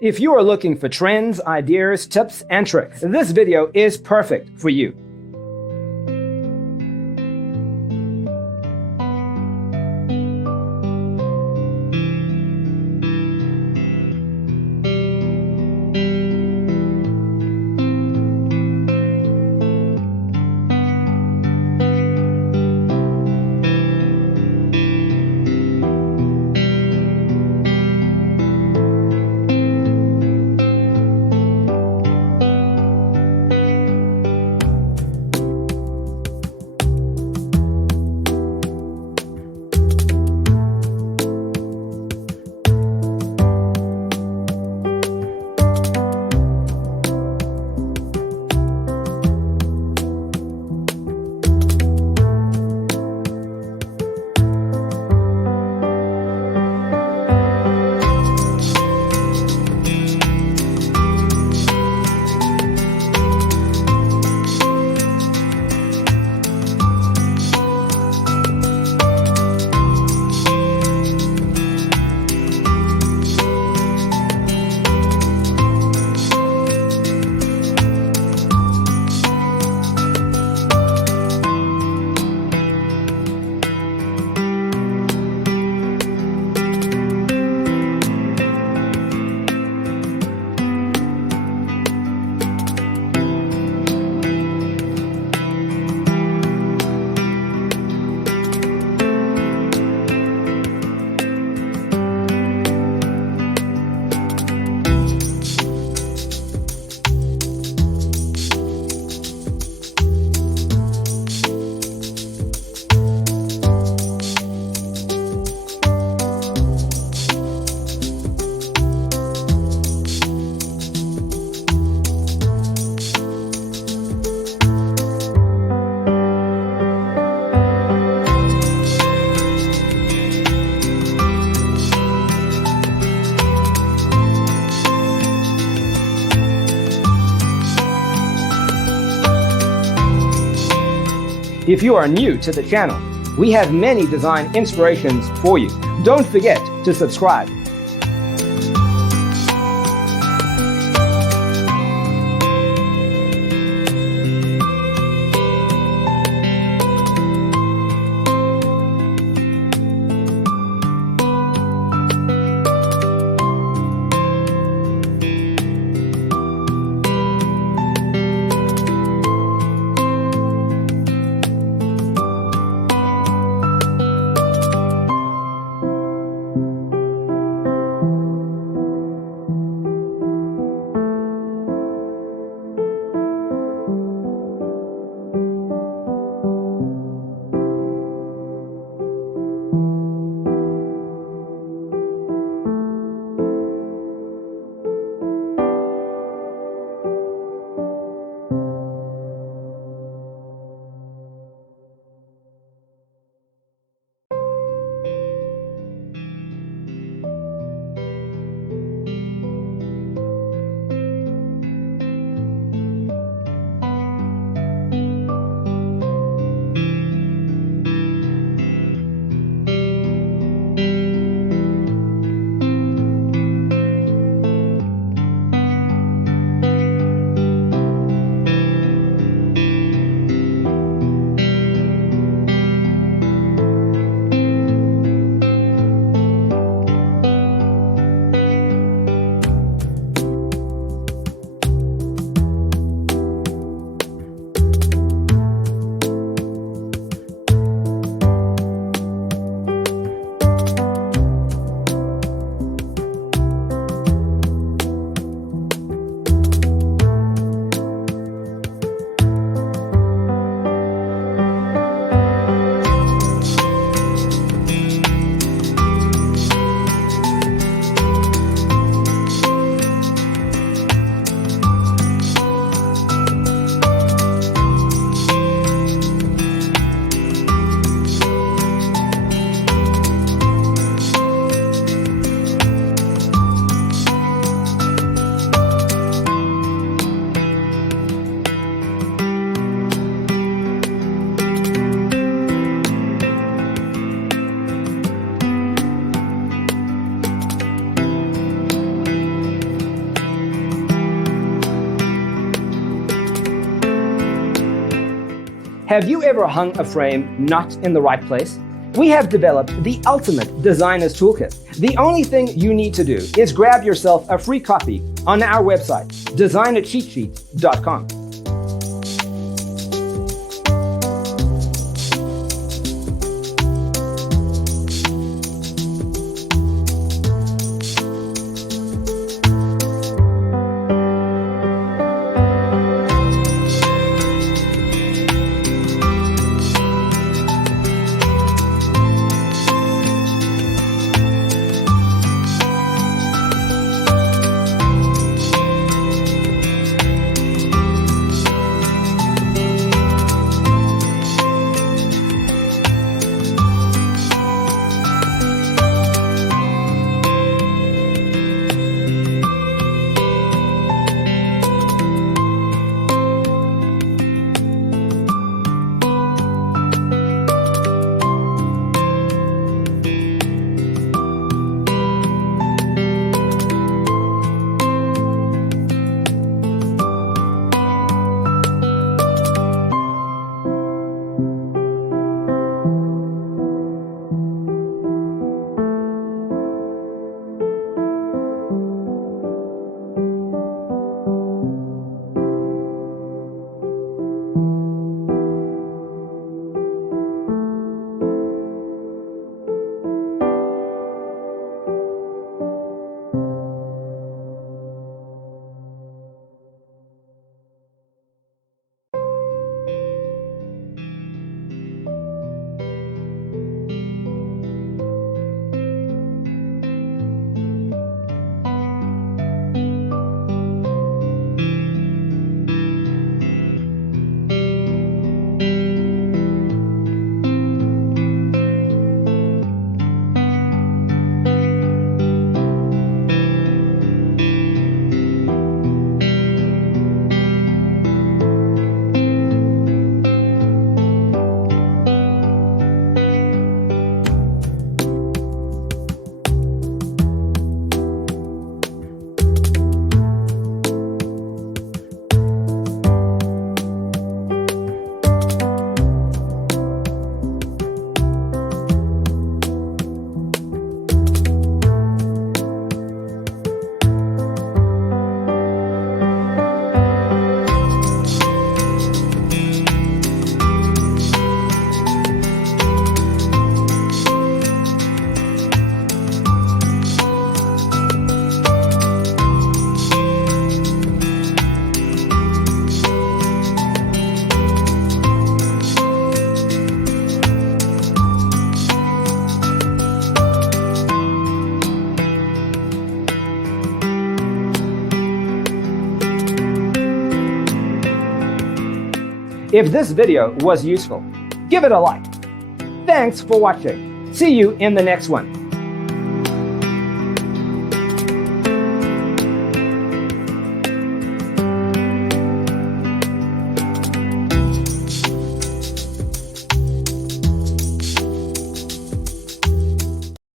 If you are looking for trends, ideas, tips, and tricks, this video is perfect for you. If you are new to the channel, we have many design inspirations for you. Don't forget to subscribe. Have you ever hung a frame not in the right place? We have developed the ultimate designer's toolkit. The only thing you need to do is grab yourself a free copy on our website, designercheatsheet.com. If this video was useful, give it a like. Thanks for watching. See you in the next one.